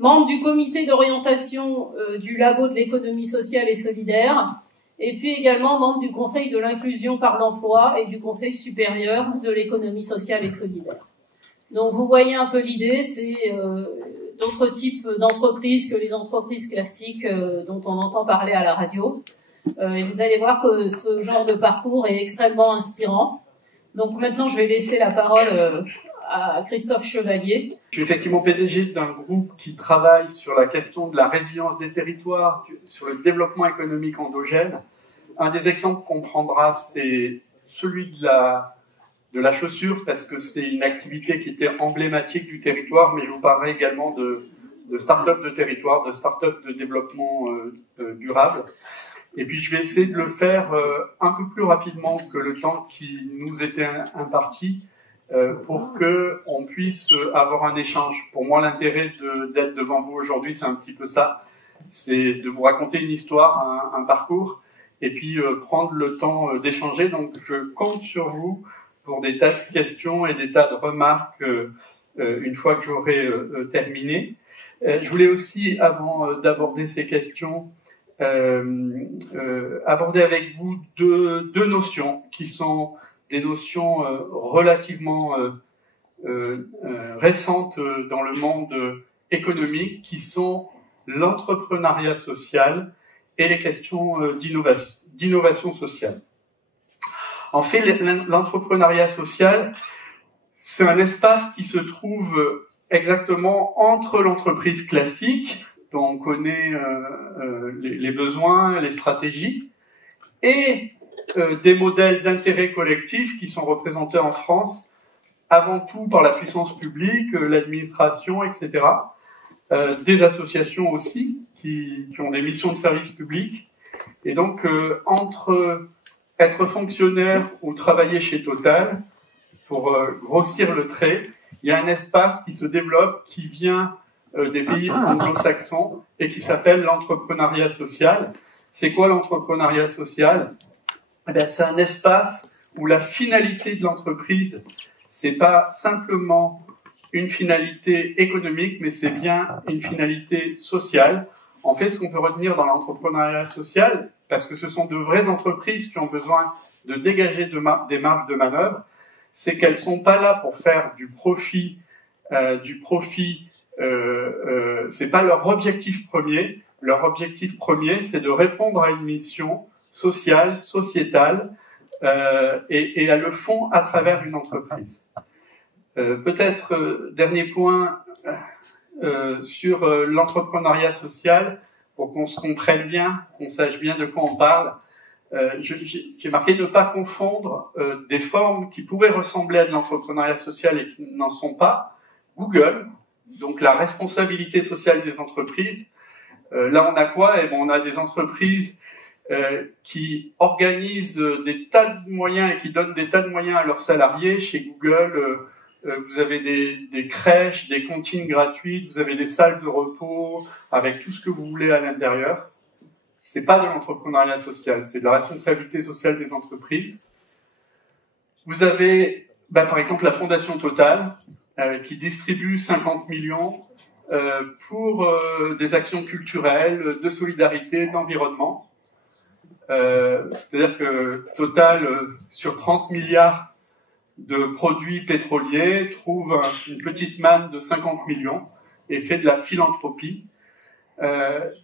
membre du comité d'orientation du labo de l'économie sociale et solidaire, et puis également membre du conseil de l'inclusion par l'emploi et du conseil supérieur de l'économie sociale et solidaire. Donc vous voyez un peu l'idée, c'est d'autres types d'entreprises que les entreprises classiques dont on entend parler à la radio. Et vous allez voir que ce genre de parcours est extrêmement inspirant. Donc maintenant, je vais laisser la parole à Christophe Chevalier. Je suis effectivement PDG d'un groupe qui travaille sur la question de la résilience des territoires, sur le développement économique endogène. Un des exemples qu'on prendra, c'est celui de la chaussure, parce que c'est une activité qui était emblématique du territoire, mais je vous parlerai également de start-up de territoire, de start-up de développement durable. Et puis je vais essayer de le faire un peu plus rapidement que le temps qui nous était imparti, pour que on puisse avoir un échange. Pour moi, l'intérêt d'être devant vous aujourd'hui, c'est un petit peu ça, c'est de vous raconter une histoire, un parcours, et puis prendre le temps d'échanger. Donc je compte sur vous pour des tas de questions et des tas de remarques une fois que j'aurai terminé. Je voulais aussi, avant d'aborder ces questions, aborder avec vous deux notions qui sont des notions relativement récentes dans le monde économique, qui sont l'entrepreneuriat social et les questions d'innovation sociale. En fait, l'entrepreneuriat social, c'est un espace qui se trouve exactement entre l'entreprise classique, dont on connaît les besoins, les stratégies, et des modèles d'intérêt collectif qui sont représentés en France avant tout par la puissance publique, l'administration, etc. Des associations aussi qui ont des missions de service public. Et donc, entre être fonctionnaire ou travailler chez Total, pour grossir le trait, il y a un espace qui se développe, qui vient des pays anglo-saxons et qui s'appelle l'entrepreneuriat social. C'est quoi l'entrepreneuriat social ? Eh bien, c'est un espace où la finalité de l'entreprise, c'est pas simplement une finalité économique, mais c'est bien une finalité sociale. En fait, ce qu'on peut retenir dans l'entrepreneuriat social, parce que ce sont de vraies entreprises qui ont besoin de dégager des marges de manœuvre, c'est qu'elles sont pas là pour faire du profit. C'est pas leur objectif premier. Leur objectif premier, c'est de répondre à une mission sociale, sociétale, et elles le font à travers une entreprise. Peut-être dernier point sur l'entrepreneuriat social, pour qu'on se comprenne bien, qu'on sache bien de quoi on parle. J'ai marqué ne pas confondre des formes qui pourraient ressembler à de l'entrepreneuriat social et qui n'en sont pas. Google, donc la responsabilité sociale des entreprises. Là, on a quoi ? Eh ben, on a des entreprises qui organisent des tas de moyens et qui donnent des tas de moyens à leurs salariés. Chez Google, vous avez des crèches, des cantines gratuites, vous avez des salles de repos avec tout ce que vous voulez à l'intérieur. C'est pas de l'entrepreneuriat social, c'est de la responsabilité sociale des entreprises. Vous avez, par exemple, la Fondation Total, qui distribue 50 millions pour des actions culturelles, de solidarité, d'environnement. C'est-à-dire que Total, sur 30 milliards de produits pétroliers, trouve une petite manne de 50 millions et fait de la philanthropie.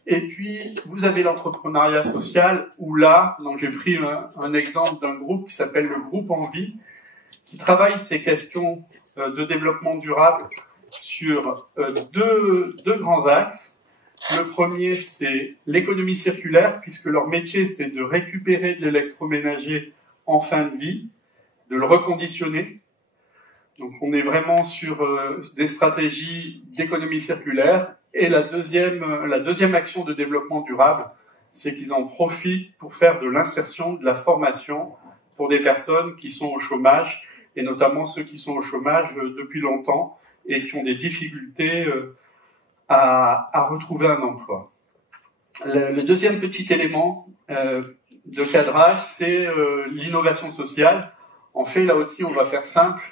Et puis, vous avez l'entrepreneuriat social, où là, donc j'ai pris un exemple d'un groupe qui s'appelle le groupe Envie, qui travaille ces questions de développement durable sur deux grands axes. Le premier, c'est l'économie circulaire, puisque leur métier, c'est de récupérer de l'électroménager en fin de vie, de le reconditionner. Donc, on est vraiment sur des stratégies d'économie circulaire. Et la deuxième action de développement durable, c'est qu'ils en profitent pour faire de l'insertion, de la formation pour des personnes qui sont au chômage, et notamment ceux qui sont au chômage depuis longtemps et qui ont des difficultés à retrouver un emploi. Le deuxième petit élément de cadrage, c'est l'innovation sociale. En fait, là aussi, on va faire simple.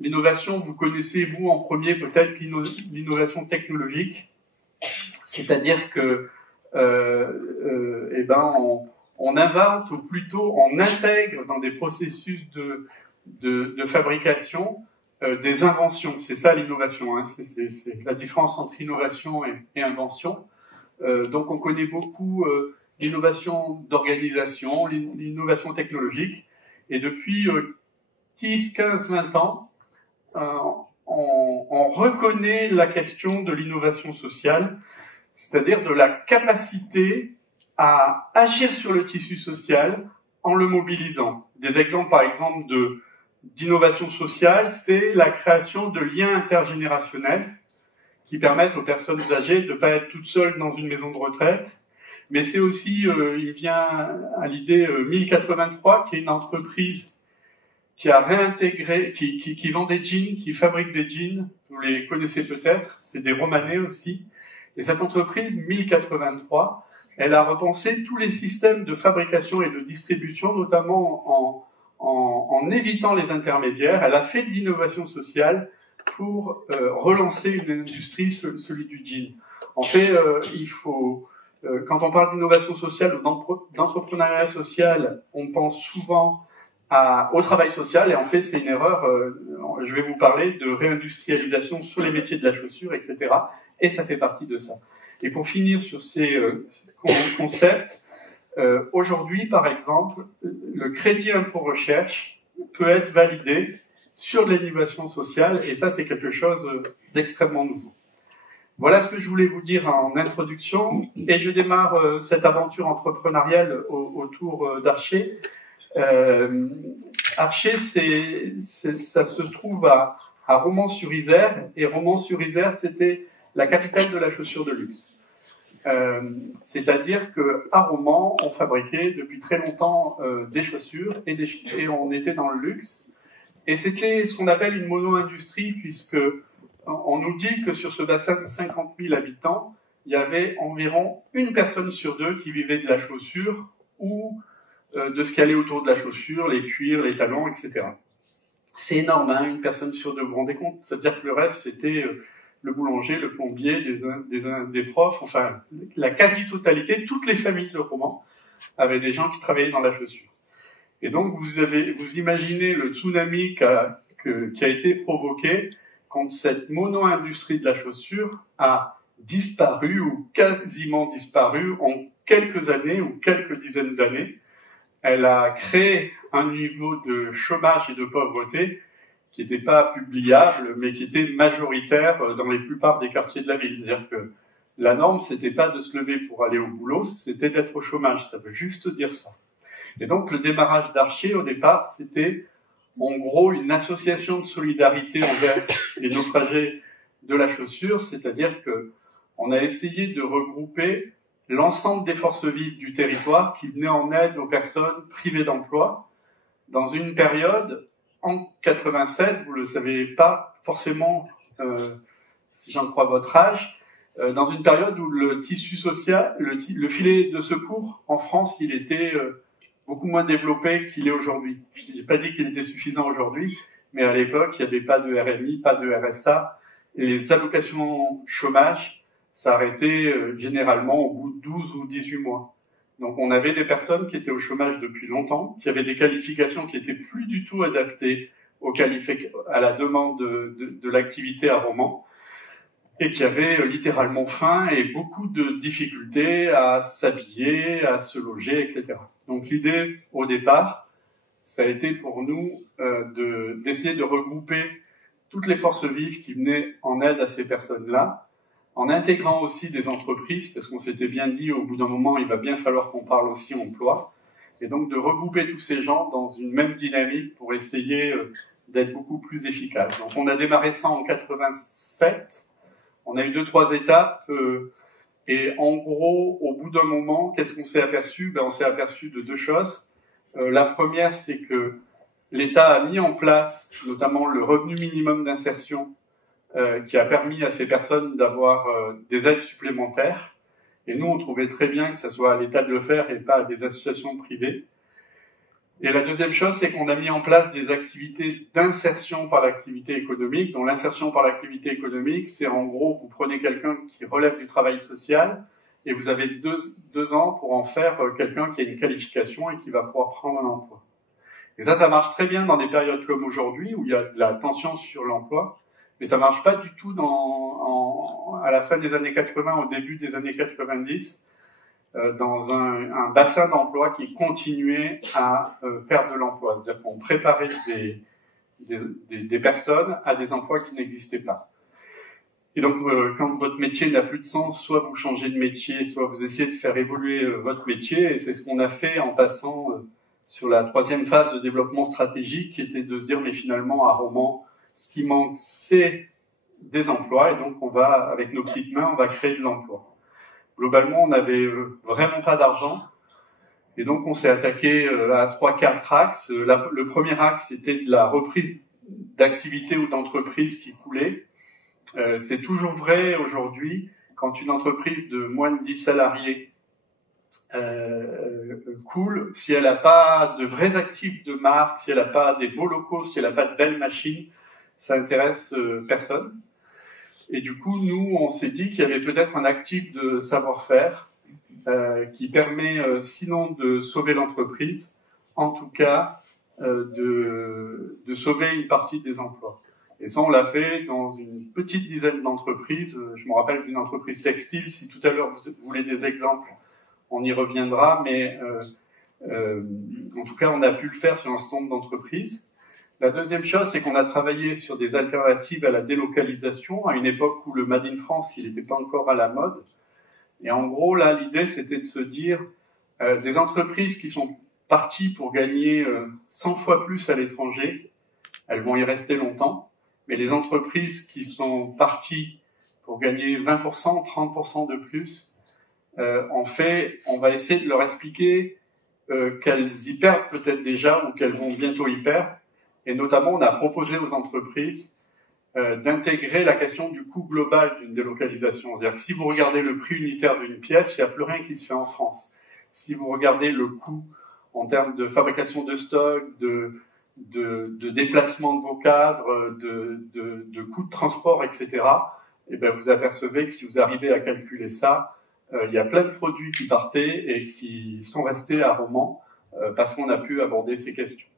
L'innovation, vous connaissez, vous, en premier, peut-être l'innovation technologique. C'est-à-dire que on invente, ou plutôt on intègre dans des processus de fabrication des inventions. C'est ça l'innovation, hein. C'est la différence entre innovation et invention. Donc on connaît beaucoup l'innovation d'organisation, l'innovation technologique, et depuis 10, 15, 20 ans, on reconnaît la question de l'innovation sociale, c'est-à-dire de la capacité à agir sur le tissu social en le mobilisant. Des exemples, par exemple, d'innovation sociale, c'est la création de liens intergénérationnels qui permettent aux personnes âgées de ne pas être toutes seules dans une maison de retraite. Mais c'est aussi, il vient à l'idée 1083, qui est une entreprise qui a réintégré, qui vend des jeans, qui fabrique des jeans. Vous les connaissez peut-être, c'est des Romanais aussi. Et cette entreprise 1083, elle a repensé tous les systèmes de fabrication et de distribution, notamment en évitant les intermédiaires. Elle a fait de l'innovation sociale pour relancer une industrie, celui du jean. En fait, il faut, quand on parle d'innovation sociale ou d'entrepreneuriat social, on pense souvent au travail social, et en fait c'est une erreur. Je vais vous parler de réindustrialisation sur les métiers de la chaussure, etc. Et ça fait partie de ça. Et pour finir sur ces concepts, aujourd'hui par exemple, le crédit impôt recherche peut être validé sur de l'innovation sociale, et ça c'est quelque chose d'extrêmement nouveau. Voilà ce que je voulais vous dire en introduction, et je démarre cette aventure entrepreneuriale autour d'Archer. Archer, ça se trouve à Romans-sur-Isère, et Romans-sur-Isère, c'était la capitale de la chaussure de luxe. C'est-à-dire qu'à Romans, on fabriquait depuis très longtemps des chaussures, et on était dans le luxe. Et c'était ce qu'on appelle une mono-industrie, puisque on nous dit que sur ce bassin de 50 000 habitants, il y avait environ une personne sur deux qui vivait de la chaussure ou de ce qui allait autour de la chaussure, les cuirs, les talons, etc. C'est énorme, hein, une personne sur deux. Vous vous rendez compte? Ça veut dire que le reste, c'était le boulanger, le plombier, des profs, enfin, la quasi-totalité, toutes les familles de Romans avaient des gens qui travaillaient dans la chaussure. Et donc, vous imaginez le tsunami qui a été provoqué quand cette mono-industrie de la chaussure a disparu ou quasiment disparu en quelques années ou quelques dizaines d'années. Elle a créé un niveau de chômage et de pauvreté qui n'était pas publiable, mais qui était majoritaire dans les plupart des quartiers de la ville. C'est-à-dire que la norme, c'était pas de se lever pour aller au boulot, c'était d'être au chômage. Ça veut juste dire ça. Et donc, le démarrage d'Archer, au départ, c'était en gros une association de solidarité envers les naufragés de la chaussure, c'est-à-dire que on a essayé de regrouper l'ensemble des forces vives du territoire qui venaient en aide aux personnes privées d'emploi dans une période, en 87, vous le savez pas forcément, si j'en crois votre âge, dans une période où le tissu social, le filet de secours en France, il était beaucoup moins développé qu'il est aujourd'hui. Je n'ai pas dit qu'il était suffisant aujourd'hui, mais à l'époque, il n'y avait pas de RMI, pas de RSA, et les allocations chômage s'arrêtaient généralement au bout de 12 ou 18 mois. Donc on avait des personnes qui étaient au chômage depuis longtemps, qui avaient des qualifications qui étaient plus du tout adaptées à la demande de l'activité à Romans, et qui avaient littéralement faim et beaucoup de difficultés à s'habiller, à se loger, etc. Donc l'idée, au départ, ça a été pour nous d'essayer de regrouper toutes les forces vives qui venaient en aide à ces personnes-là, en intégrant aussi des entreprises, parce qu'on s'était bien dit, au bout d'un moment, il va bien falloir qu'on parle aussi emploi, et donc de regrouper tous ces gens dans une même dynamique pour essayer d'être beaucoup plus efficace. Donc on a démarré ça en 87, on a eu 2-3 étapes, et en gros, au bout d'un moment, qu'est-ce qu'on s'est aperçu? On s'est aperçu de 2 choses. La première, c'est que l'État a mis en place notamment le revenu minimum d'insertion qui a permis à ces personnes d'avoir des aides supplémentaires. Et nous, on trouvait très bien que ce soit à l'État de le faire et pas à des associations privées. Et la deuxième chose, c'est qu'on a mis en place des activités d'insertion par l'activité économique. Donc l'insertion par l'activité économique, c'est en gros, vous prenez quelqu'un qui relève du travail social et vous avez deux ans pour en faire quelqu'un qui a une qualification et qui va pouvoir prendre un emploi. Et ça marche très bien dans des périodes comme aujourd'hui où il y a de la tension sur l'emploi, mais ça marche pas du tout à la fin des années 80, au début des années 90, dans un bassin d'emploi qui continuait à perdre de l'emploi. C'est-à-dire qu'on préparait des personnes à des emplois qui n'existaient pas. Et donc, quand votre métier n'a plus de sens, soit vous changez de métier, soit vous essayez de faire évoluer votre métier, et c'est ce qu'on a fait en passant sur la troisième phase de développement stratégique, qui était de se dire, mais finalement, à Romans, ce qui manque, c'est des emplois, et donc on va, avec nos petites mains, on va créer de l'emploi. Globalement, on n'avait vraiment pas d'argent, et donc on s'est attaqué à 3-4 axes. Le premier axe, c'était de la reprise d'activité ou d'entreprise qui coulait. C'est toujours vrai aujourd'hui, quand une entreprise de moins de 10 salariés coule, si elle n'a pas de vrais actifs de marque, si elle n'a pas des beaux locaux, si elle n'a pas de belles machines, ça intéresse personne. Et du coup, nous, on s'est dit qu'il y avait peut-être un actif de savoir-faire qui permet, sinon de sauver l'entreprise, en tout cas de sauver une partie des emplois. Et ça, on l'a fait dans une petite dizaine d'entreprises. Je me rappelle d'une entreprise textile. Si tout à l'heure vous voulez des exemples, on y reviendra, mais en tout cas, on a pu le faire sur un certain nombre d'entreprises. La deuxième chose, c'est qu'on a travaillé sur des alternatives à la délocalisation, à une époque où le Made in France, il n'était pas encore à la mode. Et en gros, là, l'idée, c'était de se dire, des entreprises qui sont parties pour gagner 100 fois plus à l'étranger, elles vont y rester longtemps, mais les entreprises qui sont parties pour gagner 20%, 30% de plus, en fait, on va essayer de leur expliquer qu'elles y perdent peut-être déjà ou qu'elles vont bientôt y perdre. Et notamment, on a proposé aux entreprises d'intégrer la question du coût global d'une délocalisation. C'est-à-dire que si vous regardez le prix unitaire d'une pièce, il n'y a plus rien qui se fait en France. Si vous regardez le coût en termes de fabrication de stock, de déplacement de vos cadres, de coûts de transport, etc., et ben vous apercevez que si vous arrivez à calculer ça, il y a plein de produits qui partaient et qui sont restés à Romans parce qu'on a pu aborder ces questions.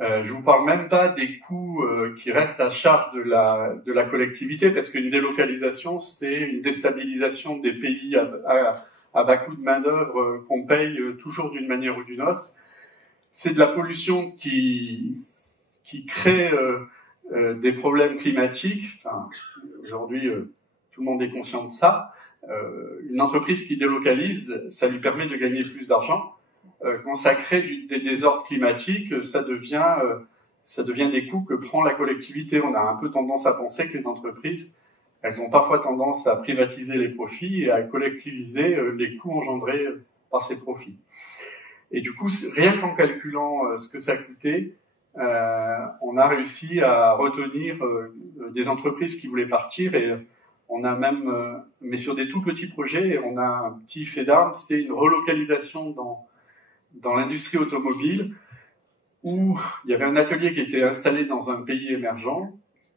Je vous parle même pas des coûts qui restent à charge de la collectivité, parce qu'une délocalisation, c'est une déstabilisation des pays à bas coût de main-d'œuvre qu'on paye toujours d'une manière ou d'une autre. C'est de la pollution qui crée des problèmes climatiques. Enfin, aujourd'hui, tout le monde est conscient de ça. Une entreprise qui délocalise, ça lui permet de gagner plus d'argent. Quand ça crée des désordres climatiques, ça devient des coûts que prend la collectivité. On a un peu tendance à penser que les entreprises, elles ont parfois tendance à privatiser les profits et à collectiviser les coûts engendrés par ces profits. Et du coup, rien qu'en calculant ce que ça coûtait, on a réussi à retenir des entreprises qui voulaient partir, et on a même, mais sur des tout petits projets, on a un petit fait d'armes, c'est une relocalisation dans l'industrie automobile, où il y avait un atelier qui était installé dans un pays émergent.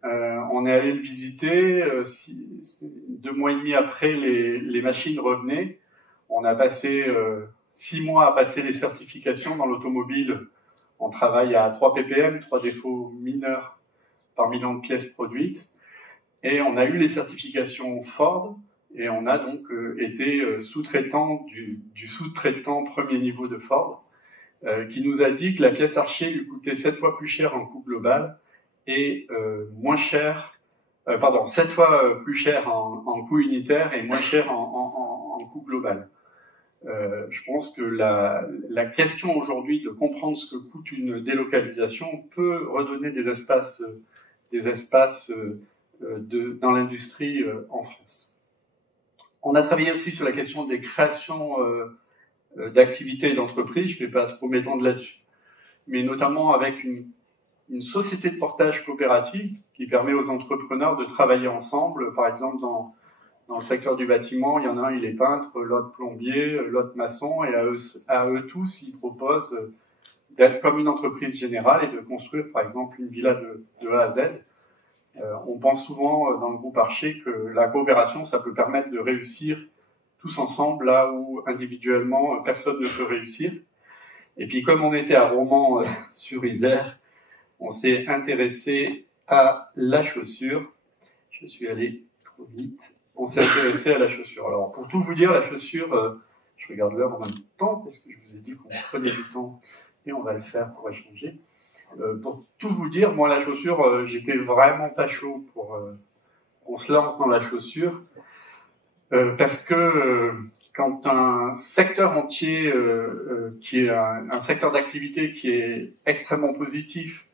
On est allé le visiter, 2 mois et demi après, les machines revenaient. On a passé 6 mois à passer les certifications dans l'automobile. On travaille à 3 ppm, 3 défauts mineurs par million de pièces produites. Et on a eu les certifications Ford, et on a donc été sous-traitant du sous-traitant premier niveau de Ford, qui nous a dit que la pièce Archer lui coûtait 7 fois plus cher en coût global et moins cher, 7 fois plus cher en coût unitaire et moins cher en coût global. Je pense que la question aujourd'hui de comprendre ce que coûte une délocalisation peut redonner des espaces dans l'industrie en France. On a travaillé aussi sur la question des créations d'activités et d'entreprises. Je ne vais pas trop m'étendre là-dessus, mais notamment avec une société de portage coopérative qui permet aux entrepreneurs de travailler ensemble. Par exemple, dans le secteur du bâtiment, il y en a un, il est peintre, l'autre plombier, l'autre maçon, et à eux tous, ils proposent d'être comme une entreprise générale et de construire, par exemple, une villa de A à Z. On pense souvent dans le groupe Archer que la coopération, ça peut permettre de réussir tous ensemble là où individuellement personne ne peut réussir. Et puis comme on était à Romans-sur-Isère, on s'est intéressé à la chaussure. Je suis allé trop vite. On s'est intéressé à la chaussure. Alors pour tout vous dire, la chaussure, je regarde l'heure en même temps parce que je vous ai dit qu'on prenait du temps et on va le faire pour échanger. Pour tout vous dire, moi la chaussure, j'étais vraiment pas chaud pour qu'on se lance dans la chaussure parce que quand un secteur entier qui est un secteur d'activité qui est extrêmement positif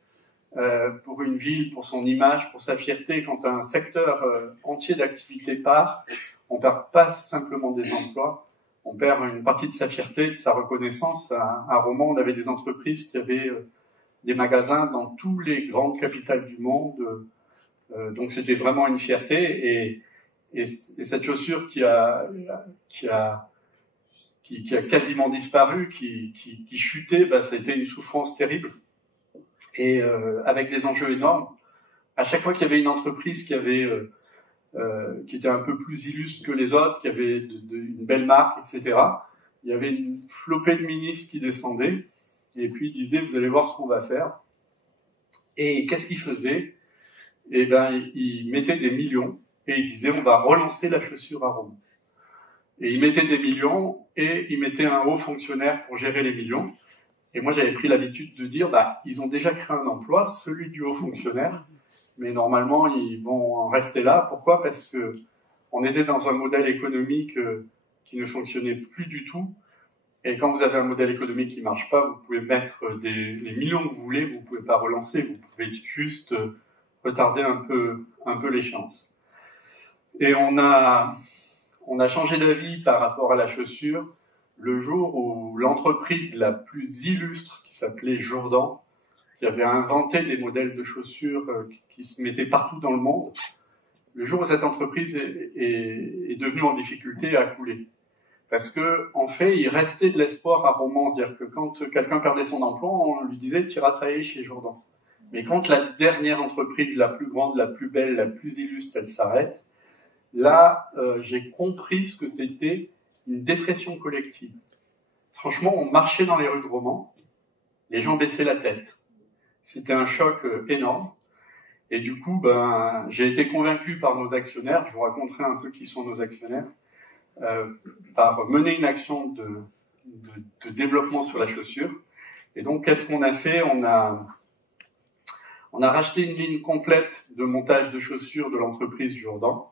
pour une ville, pour son image, pour sa fierté, quand un secteur entier d'activité part, on perd pas simplement des emplois, on perd une partie de sa fierté, de sa reconnaissance. À Romans, on avait des entreprises qui avaient des magasins dans toutes les grandes capitales du monde. Donc c'était vraiment une fierté. Et cette chaussure qui a quasiment disparu, qui chutait, bah, ça a été une souffrance terrible. Et avec des enjeux énormes. À chaque fois qu'il y avait une entreprise qui était un peu plus illustre que les autres, qui avait une belle marque, etc., il y avait une flopée de ministres qui descendaient. Et puis il disait, vous allez voir ce qu'on va faire. Et qu'est-ce qu'il faisait? Eh ben, il mettait des millions et il disait, on va relancer la chaussure à Romans. Et il mettait des millions et il mettait un haut fonctionnaire pour gérer les millions. Et moi, j'avais pris l'habitude de dire, bah, ils ont déjà créé un emploi, celui du haut fonctionnaire, mais normalement, ils vont en rester là. Pourquoi? Parce que on était dans un modèle économique qui ne fonctionnait plus du tout. Et quand vous avez un modèle économique qui marche pas, vous pouvez mettre les millions que vous voulez, vous pouvez pas relancer, vous pouvez juste retarder un peu l'échéance. Et on a changé d'avis par rapport à la chaussure le jour où l'entreprise la plus illustre, qui s'appelait Jourdan, qui avait inventé des modèles de chaussures qui se mettaient partout dans le monde, le jour où cette entreprise est devenue en difficulté, a coulé. Parce que, en fait, il restait de l'espoir à Romans, c'est-à-dire que quand quelqu'un perdait son emploi, on lui disait, tu iras travailler chez Jourdan. Mais quand la dernière entreprise, la plus grande, la plus belle, la plus illustre, elle s'arrête, là, j'ai compris ce que c'était une dépression collective. Franchement, on marchait dans les rues de Romans, les gens baissaient la tête. C'était un choc énorme. Et du coup, j'ai été convaincu par nos actionnaires, je vous raconterai un peu qui sont nos actionnaires, par mener une action de développement sur la chaussure. Et donc, qu'est-ce qu'on a fait? On a racheté une ligne complète de montage de chaussures de l'entreprise Jourdan.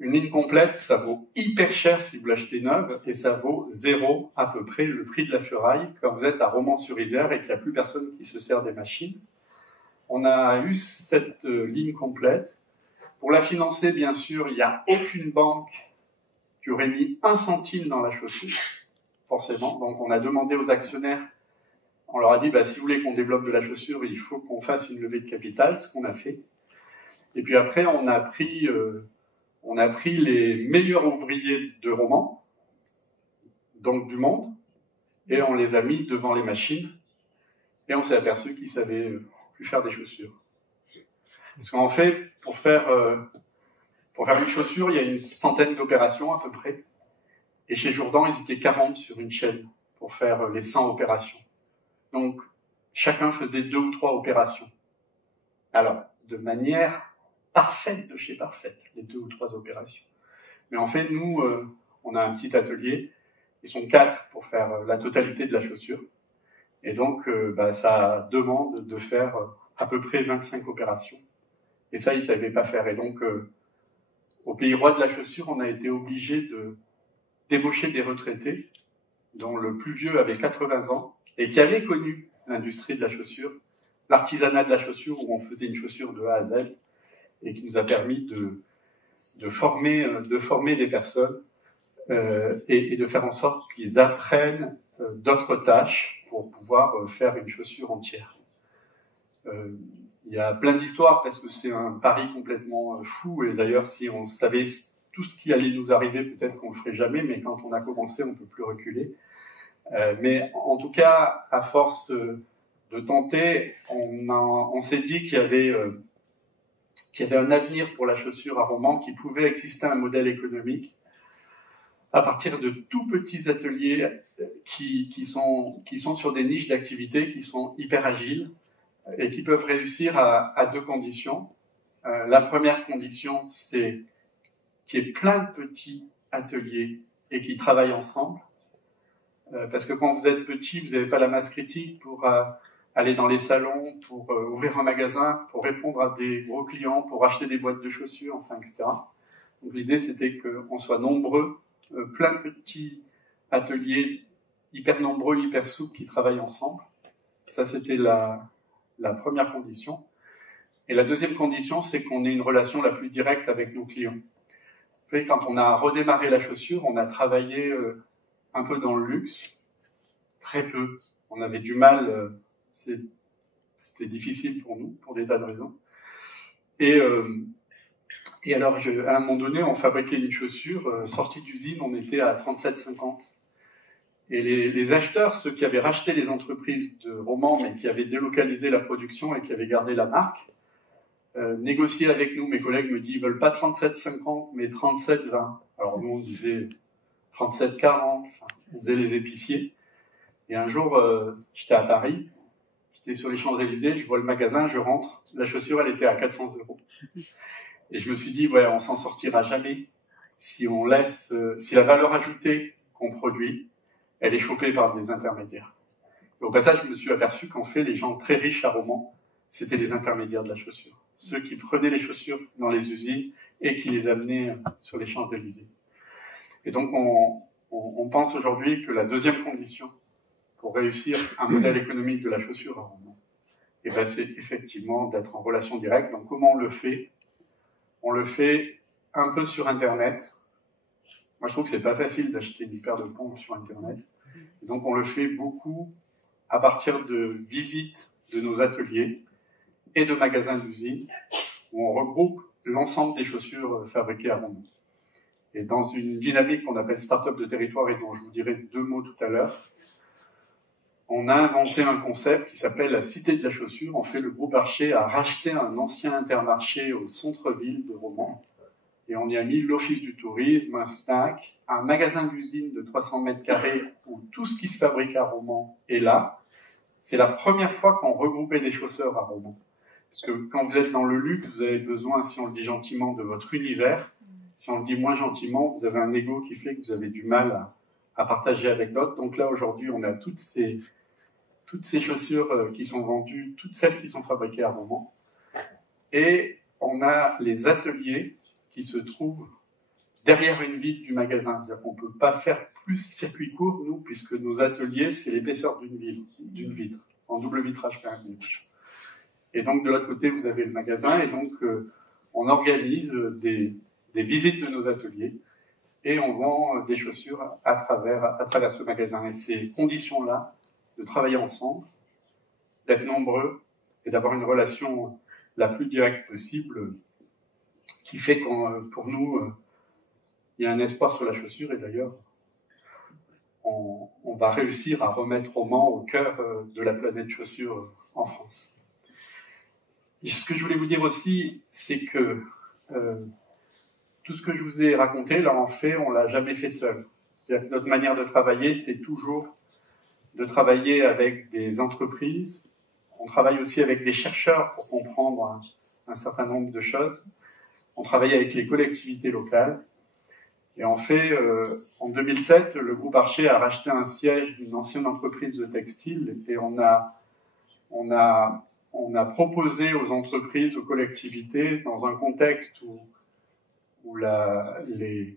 Une ligne complète, ça vaut hyper cher si vous l'achetez neuve, et ça vaut 0 à peu près le prix de la ferraille quand vous êtes à Romans-sur-Isère et qu'il n'y a plus personne qui se sert des machines. On a eu cette ligne complète. Pour la financer, bien sûr, il n'y a aucune banque qui aurait mis 1 centime dans la chaussure, forcément. Donc on a demandé aux actionnaires, on leur a dit, si vous voulez qu'on développe de la chaussure, il faut qu'on fasse une levée de capital, ce qu'on a fait. Et puis après, on a pris les meilleurs ouvriers de Romans, donc du monde, et on les a mis devant les machines, et on s'est aperçu qu'ils savaient plus faire des chaussures. Parce qu'en fait, pour faire une chaussure, il y a une centaine d'opérations à peu près, et chez Jourdan, ils étaient 40 sur une chaîne pour faire les 100 opérations. Donc, chacun faisait 2 ou 3 opérations. Alors, de manière parfaite de chez parfaite, les 2 ou 3 opérations. Mais en fait, nous, on a un petit atelier, ils sont 4 pour faire la totalité de la chaussure. Et donc, ça demande de faire à peu près 25 opérations. Et ça, ils ne savaient pas faire. Et donc, au Pays Roi de la chaussure, on a été obligé de débaucher des retraités, dont le plus vieux avait 80 ans, et qui avait connu l'industrie de la chaussure, l'artisanat de la chaussure, où on faisait une chaussure de A à Z, et qui nous a permis de former des personnes et de faire en sorte qu'ils apprennent d'autres tâches pour pouvoir faire une chaussure entière. Il y a plein d'histoires parce que c'est un pari complètement fou, et d'ailleurs si on savait tout ce qui allait nous arriver, peut-être qu'on le ferait jamais, mais quand on a commencé, on peut plus reculer. Mais en tout cas, à force de tenter, on s'est dit qu'il y avait un avenir pour la chaussure à Romans, qu'il pouvait exister un modèle économique à partir de tout petits ateliers qui sont sur des niches d'activité qui sont hyper agiles et qui peuvent réussir à deux conditions. La première condition, c'est qu'il y ait plein de petits ateliers et qui travaillent ensemble. Parce que quand vous êtes petit, vous n'avez pas la masse critique pour aller dans les salons, pour ouvrir un magasin, pour répondre à des gros clients, pour acheter des boîtes de chaussures, enfin, etc. Donc l'idée, c'était qu'on soit nombreux, plein de petits ateliers hyper nombreux, hyper souples qui travaillent ensemble. Ça, c'était la première condition. Et la deuxième condition, c'est qu'on ait une relation la plus directe avec nos clients. Vous savez, quand on a redémarré la chaussure, on a travaillé un peu dans le luxe, très peu. On avait du mal, c'était difficile pour nous, pour des tas de raisons. Et alors, à un moment donné, on fabriquait une chaussure, sortie d'usine, on était à 37,50. Et les acheteurs, ceux qui avaient racheté les entreprises de Romans, mais qui avaient délocalisé la production et qui avaient gardé la marque, négociaient avec nous. Mes collègues me disent, ils veulent pas 37,50, mais 37,20. Alors nous, on disait 37,40, enfin, on faisait les épiciers. Et un jour, j'étais à Paris, j'étais sur les Champs-Élysées, je vois le magasin, je rentre, la chaussure, elle était à 400 €. Et je me suis dit, ouais, on s'en sortira jamais si on laisse, si la valeur ajoutée qu'on produit, elle est chopée par des intermédiaires. Et au passage, je me suis aperçu qu'en fait, les gens très riches à Romans, c'était les intermédiaires de la chaussure. Ceux qui prenaient les chaussures dans les usines et qui les amenaient sur les Champs-Élysées. Et donc, on pense aujourd'hui que la deuxième condition pour réussir un modèle économique de la chaussure à Romans, eh ben, c'est effectivement d'être en relation directe. Donc, comment on le fait? On le fait un peu sur Internet. Moi, je trouve que c'est pas facile d'acheter une paire de pompes sur Internet. Et donc, on le fait beaucoup à partir de visites de nos ateliers et de magasins d'usines où on regroupe l'ensemble des chaussures fabriquées à Romans. Et dans une dynamique qu'on appelle start-up de territoire et dont je vous dirai deux mots tout à l'heure, on a inventé un concept qui s'appelle la Cité de la chaussure. En fait, le groupe Archer a racheté un ancien Intermarché au centre-ville de Romans et on y a mis l'office du tourisme, un snack, un magasin d'usine de 300 mètres carrés où tout ce qui se fabrique à Romans est là. C'est la première fois qu'on regroupait des chausseurs à Romans. Parce que quand vous êtes dans le luxe, vous avez besoin, si on le dit gentiment, de votre univers. Si on le dit moins gentiment, vous avez un ego qui fait que vous avez du mal à partager avec d'autres. Donc là, aujourd'hui, on a toutes ces chaussures qui sont vendues, toutes celles qui sont fabriquées à Romans. Et on a les ateliers qui se trouvent derrière une vitre du magasin. C'est-à-dire qu'on ne peut pas faire plus circuit court, nous, puisque nos ateliers, c'est l'épaisseur d'une vitre, en double vitrage permanent. Et donc, de l'autre côté, vous avez le magasin, et donc, on organise des visites de nos ateliers, et on vend des chaussures à travers ce magasin. Et ces conditions-là, de travailler ensemble, d'être nombreux, et d'avoir une relation la plus directe possible, qui fait que pour nous, il y a un espoir sur la chaussure, et d'ailleurs, on va réussir à remettre Romans au cœur de la planète chaussure en France. Et ce que je voulais vous dire aussi, c'est que tout ce que je vous ai raconté, là, en fait, on l'a jamais fait seul. C'est-à-dire que notre manière de travailler, c'est toujours de travailler avec des entreprises. On travaille aussi avec des chercheurs pour comprendre un certain nombre de choses. On travaille avec les collectivités locales. Et en fait, en 2007, le groupe Archer a racheté un siège d'une ancienne entreprise de textile et on a proposé aux entreprises, aux collectivités, dans un contexte où les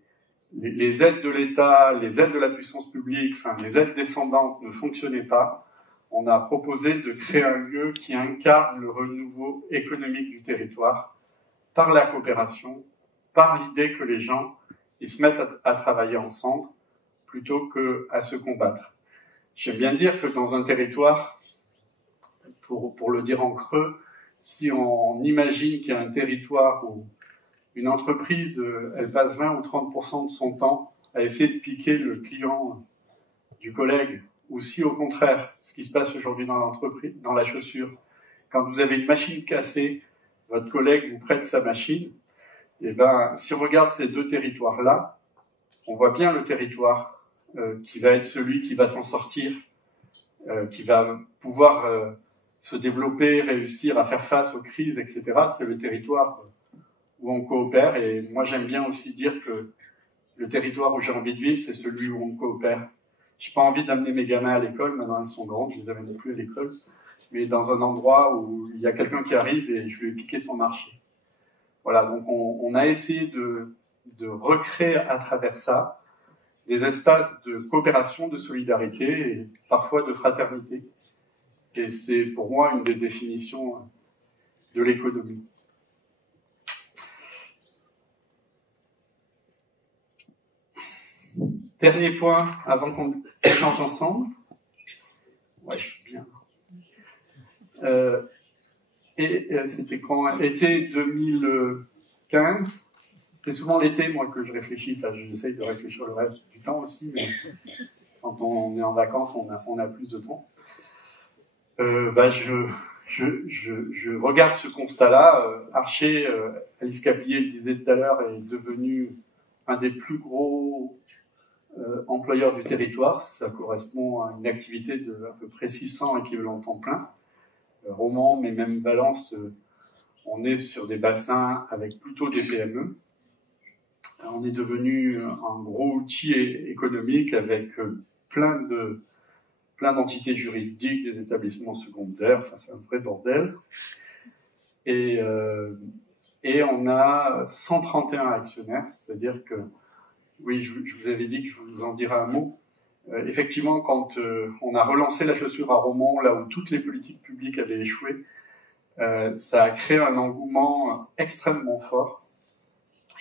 aides de l'État, les aides de la puissance publique, enfin les aides descendantes ne fonctionnaient pas, on a proposé de créer un lieu qui incarne le renouveau économique du territoire par la coopération, par l'idée que les gens ils se mettent à travailler ensemble plutôt qu'à se combattre. J'aime bien dire que dans un territoire, pour le dire en creux, si on imagine qu'il y a un territoire où une entreprise, elle passe 20 ou 30% de son temps à essayer de piquer le client du collègue ou si au contraire, ce qui se passe aujourd'hui dans l'entreprise, dans la chaussure, quand vous avez une machine cassée, votre collègue vous prête sa machine, et ben, si on regarde ces deux territoires-là, on voit bien le territoire qui va être celui qui va s'en sortir, qui va pouvoir se développer, réussir à faire face aux crises, etc. C'est le territoire où on coopère. Et moi, j'aime bien aussi dire que le territoire où j'ai envie de vivre, c'est celui où on coopère. J'ai pas envie d'amener mes gamins à l'école, maintenant ils sont grands, je les amène plus à l'école, mais dans un endroit où il y a quelqu'un qui arrive et je lui ai piqué son marché. Voilà, donc on a essayé de recréer à travers ça des espaces de coopération, de solidarité et parfois de fraternité. Et c'est pour moi une des définitions de l'économie. Dernier point avant qu'on échange ensemble. Ouais, je suis bien. C'était quand? Été 2015. C'est souvent l'été, moi, que je réfléchis. Enfin, j'essaye de réfléchir le reste du temps aussi, mais quand on est en vacances, on a plus de temps. Je regarde ce constat-là. Archer, Alice Caplier le disait tout à l'heure, est devenu un des plus gros employeurs du territoire. Ça correspond à une activité de à peu près 600 équivalents temps plein. Romans, mais même Valence, on est sur des bassins avec plutôt des PME. On est devenu un gros outil économique avec plein d'entités juridiques, des établissements secondaires, enfin c'est un vrai bordel. Et on a 131 actionnaires, c'est-à-dire que, oui, je vous avais dit que je vous en dirais un mot. Effectivement, quand on a relancé la chaussure à Romans, là où toutes les politiques publiques avaient échoué, ça a créé un engouement extrêmement fort.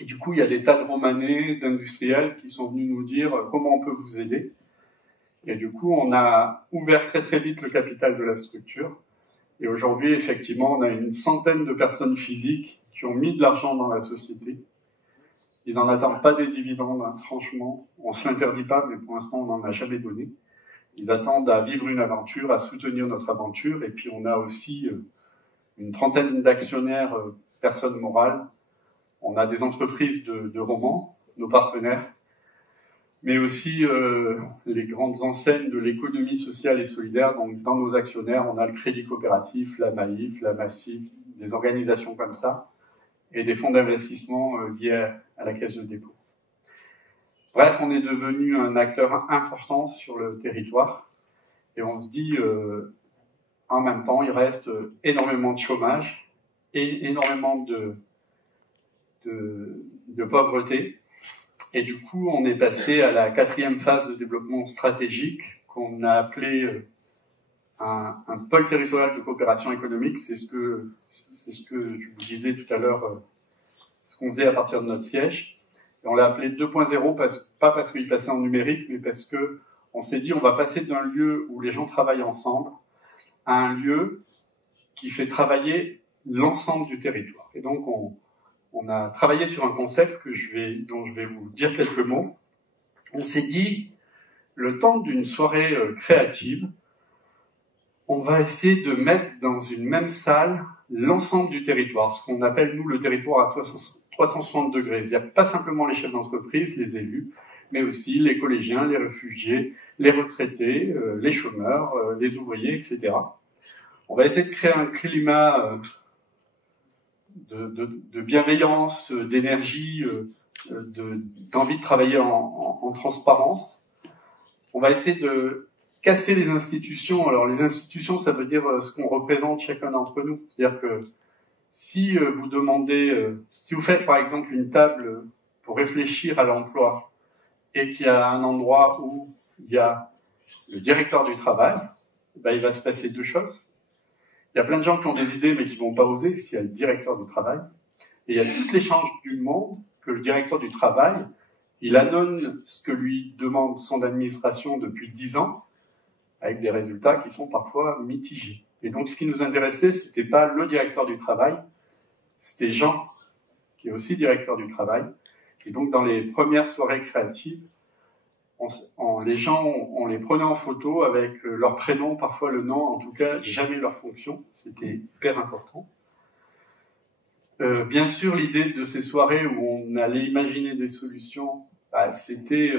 Et du coup, il y a des tas de Romanais, d'industriels qui sont venus nous dire comment on peut vous aider. Et du coup, on a ouvert très très vite le capital de la structure. Et aujourd'hui, effectivement, on a une centaine de personnes physiques qui ont mis de l'argent dans la société. Ils n'en attendent pas des dividendes, hein, franchement. On ne se l'interdit pas, mais pour l'instant, on n'en a jamais donné. Ils attendent à vivre une aventure, à soutenir notre aventure. Et puis, on a aussi une trentaine d'actionnaires, personnes morales. On a des entreprises de Romans, nos partenaires, mais aussi les grandes enseignes de l'économie sociale et solidaire. Donc, dans nos actionnaires, on a le Crédit Coopératif, la Maïf, la Massif, des organisations comme ça, et des fonds d'investissement liés à la Caisse de dépôt. Bref, on est devenu un acteur important sur le territoire, et on se dit, en même temps, il reste énormément de chômage et énormément de pauvreté. Et du coup, on est passé à la 4e phase de développement stratégique qu'on a appelé un pôle territorial de coopération économique. C'est ce que je vous disais tout à l'heure, ce qu'on faisait à partir de notre siège. Et on l'a appelé 2.0, pas parce qu'il passait en numérique, mais parce que on s'est dit on va passer d'un lieu où les gens travaillent ensemble à un lieu qui fait travailler l'ensemble du territoire. Et donc, on a travaillé sur un concept dont je vais vous dire quelques mots. On s'est dit, le temps d'une soirée créative, on va essayer de mettre dans une même salle l'ensemble du territoire, ce qu'on appelle, nous, le territoire à 360 degrés. C'est-à-dire pas simplement les chefs d'entreprise, les élus, mais aussi les collégiens, les réfugiés, les retraités, les chômeurs, les ouvriers, etc. On va essayer de créer un climat de bienveillance, d'énergie, d'envie de travailler en transparence. On va essayer de casser les institutions. Alors les institutions, ça veut dire ce qu'on représente chacun d'entre nous. C'est-à-dire que si vous demandez, si vous faites par exemple une table pour réfléchir à l'emploi et qu'il y a un endroit où il y a le directeur du travail, ben, il va se passer deux choses. Il y a plein de gens qui ont des idées mais qui vont pas oser s'il y a le directeur du travail. Et il y a toutes les chances du monde que le directeur du travail, il annonce ce que lui demande son administration depuis 10 ans, avec des résultats qui sont parfois mitigés. Et donc, ce qui nous intéressait, c'était pas le directeur du travail, c'était Jean, qui est aussi directeur du travail. Et donc, dans les premières soirées créatives, les gens, on les prenait en photo avec leur prénom, parfois le nom, en tout cas jamais leur fonction. C'était hyper important. Bien sûr, l'idée de ces soirées où on allait imaginer des solutions, c'était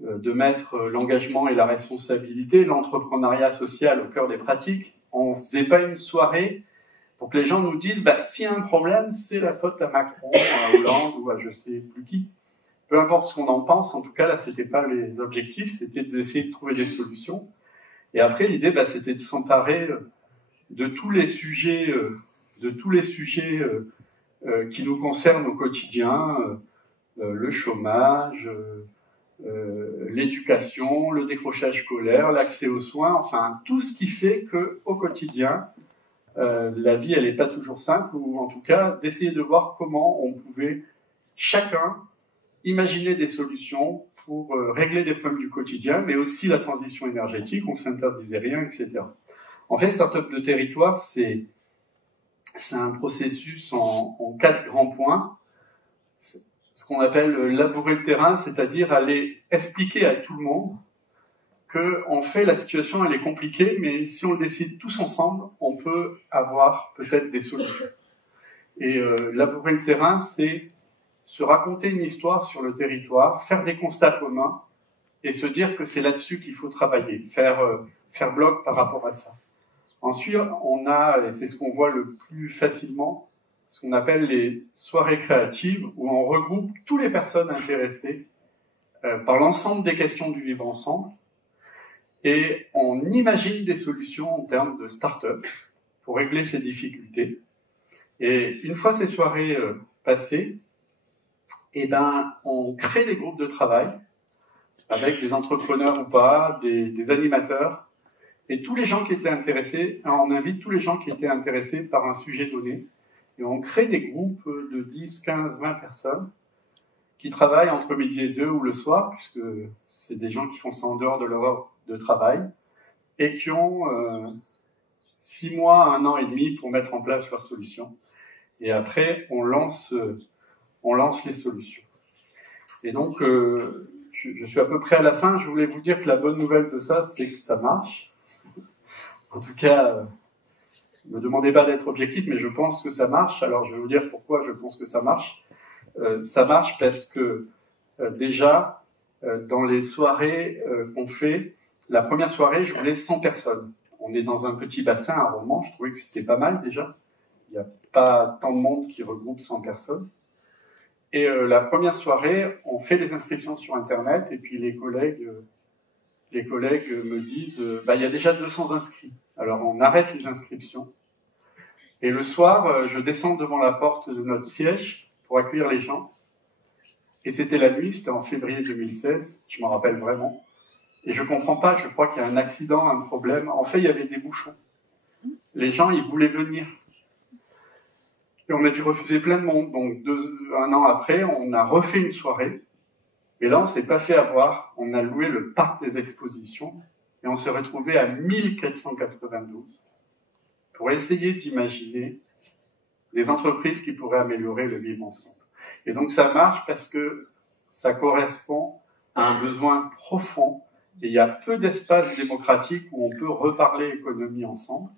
de mettre l'engagement et la responsabilité, l'entrepreneuriat social au cœur des pratiques. On faisait pas une soirée pour que les gens nous disent s'il y a un problème, c'est la faute à Macron, à Hollande ou à je sais plus qui. Peu importe ce qu'on en pense, en tout cas là c'était pas les objectifs, c'était d'essayer de trouver des solutions. Et après l'idée c'était de s'emparer de tous les sujets qui nous concernent au quotidien, le chômage, l'éducation, le décrochage scolaire, l'accès aux soins, enfin tout ce qui fait que au quotidien la vie elle n'est pas toujours simple, ou en tout cas d'essayer de voir comment on pouvait chacun imaginer des solutions pour régler des problèmes du quotidien, mais aussi la transition énergétique, on s'interdisait rien, etc. En fait, Startup de territoire, c'est un processus en 4 grands points. Ce qu'on appelle labourer le terrain, c'est-à-dire aller expliquer à tout le monde que, en fait, la situation, elle est compliquée, mais si on le décide tous ensemble, on peut avoir peut-être des solutions. Et labourer le terrain, c'est se raconter une histoire sur le territoire, faire des constats communs et se dire que c'est là-dessus qu'il faut travailler, faire bloc par rapport à ça. Ensuite, on a, et c'est ce qu'on voit le plus facilement, ce qu'on appelle les soirées créatives, où on regroupe toutes les personnes intéressées par l'ensemble des questions du vivre ensemble, et on imagine des solutions en termes de start-up pour régler ces difficultés. Et une fois ces soirées passées, on crée des groupes de travail avec des entrepreneurs ou pas, des animateurs, et tous les gens qui étaient intéressés, on invite tous les gens qui étaient intéressés par un sujet donné, et on crée des groupes de 10, 15, 20 personnes qui travaillent entre midi et 2 ou le soir, puisque c'est des gens qui font ça en dehors de leur heure de travail, et qui ont 6 mois, 1 an et demi pour mettre en place leurs solutions. Et après, on lance les solutions. Et donc, je suis à peu près à la fin. Je voulais vous dire que la bonne nouvelle de ça, c'est que ça marche. En tout cas, ne me demandez pas d'être objectif, mais je pense que ça marche. Alors, je vais vous dire pourquoi je pense que ça marche. Ça marche parce que, déjà, dans les soirées qu'on fait, la première soirée, je voulais 100 personnes. On est dans un petit bassin à Romans. Je trouvais que c'était pas mal, déjà. Il n'y a pas tant de monde qui regroupe 100 personnes. Et la première soirée, on fait les inscriptions sur Internet, et puis les collègues me disent il y a déjà 200 inscrits. Alors on arrête les inscriptions. Et le soir, je descends devant la porte de notre siège pour accueillir les gens. Et c'était la nuit, c'était en février 2016, je m'en rappelle vraiment. Et je comprends pas, je crois qu'il y a un accident, un problème. En fait, il y avait des bouchons. Les gens, ils voulaient venir. Et on a dû refuser plein de monde. Donc, 1 an après, on a refait une soirée. Et là, on s'est pas fait avoir. On a loué le parc des expositions. Et on s'est retrouvé à 1492 pour essayer d'imaginer des entreprises qui pourraient améliorer le vivre ensemble. Et donc, ça marche parce que ça correspond à un besoin profond. Et il y a peu d'espace démocratique où on peut reparler économie ensemble.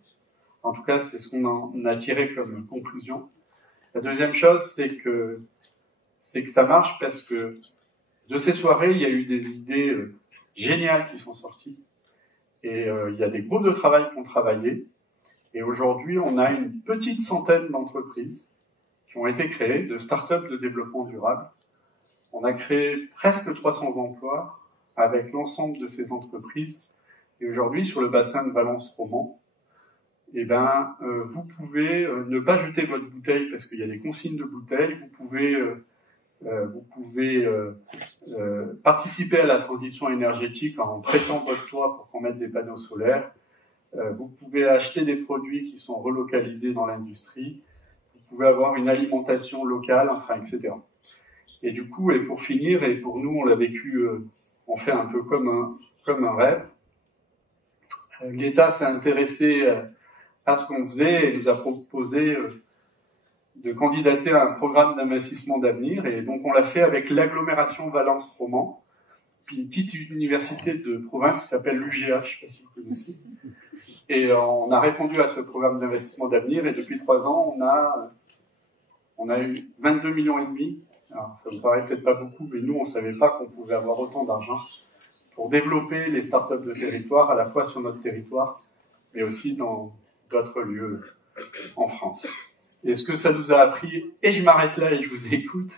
En tout cas, c'est ce qu'on en a tiré comme conclusion. La deuxième chose, c'est que ça marche parce que de ces soirées, il y a eu des idées géniales qui sont sorties. Et il y a des groupes de travail qui ont travaillé. Et aujourd'hui, on a une petite centaine d'entreprises qui ont été créées, de start-up de développement durable. On a créé presque 300 emplois avec l'ensemble de ces entreprises. Et aujourd'hui, sur le bassin de Valence-Romans, vous pouvez ne pas jeter votre bouteille parce qu'il y a des consignes de bouteilles. Vous pouvez participer à la transition énergétique en prêtant votre toit pour qu'on mette des panneaux solaires. Vous pouvez acheter des produits qui sont relocalisés dans l'industrie. Vous pouvez avoir une alimentation locale, etc. Et du coup, et pour finir, et pour nous, on l'a vécu, on fait un peu comme un rêve. L'État s'est intéressé à ce qu'on faisait et nous a proposé de candidater à un programme d'investissement d'avenir. Et donc, on l'a fait avec l'agglomération Valence-Roman, puis une petite université de province qui s'appelle l'UGA, je ne sais pas si vous connaissez. Et on a répondu à ce programme d'investissement d'avenir. Et depuis 3 ans, on a eu 22 millions et demi. Alors, ça vous paraît peut-être pas beaucoup, mais nous, on ne savait pas qu'on pouvait avoir autant d'argent pour développer les startups de territoire, à la fois sur notre territoire, mais aussi dans d'autres lieux en France. Et ce que ça nous a appris, et je m'arrête là et je vous écoute,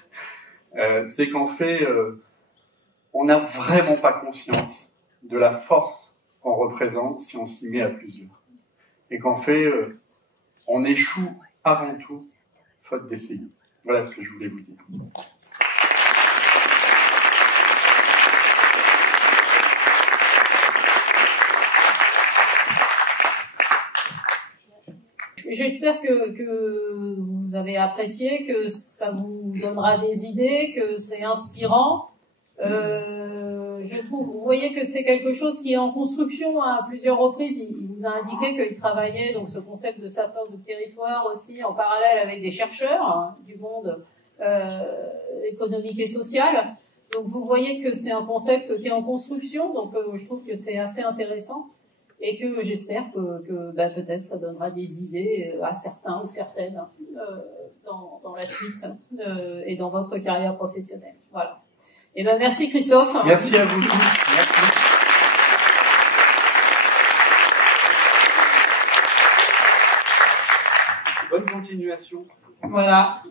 c'est qu'en fait, on n'a vraiment pas conscience de la force qu'on représente si on s'y met à plusieurs. Et qu'en fait, on échoue avant tout, faute d'essayer. Voilà ce que je voulais vous dire. J'espère que vous avez apprécié, que ça vous donnera des idées, que c'est inspirant. Je trouve, vous voyez que c'est quelque chose qui est en construction à plusieurs reprises. Il vous a indiqué qu'il travaillait donc ce concept de start-up de territoire aussi en parallèle avec des chercheurs du monde économique et social. Donc vous voyez que c'est un concept qui est en construction, donc je trouve que c'est assez intéressant. Et que j'espère que peut-être ça donnera des idées à certains ou certaines dans la suite et dans votre carrière professionnelle. Voilà. Et merci Christophe. Merci à vous. Merci. Bonne continuation. Voilà.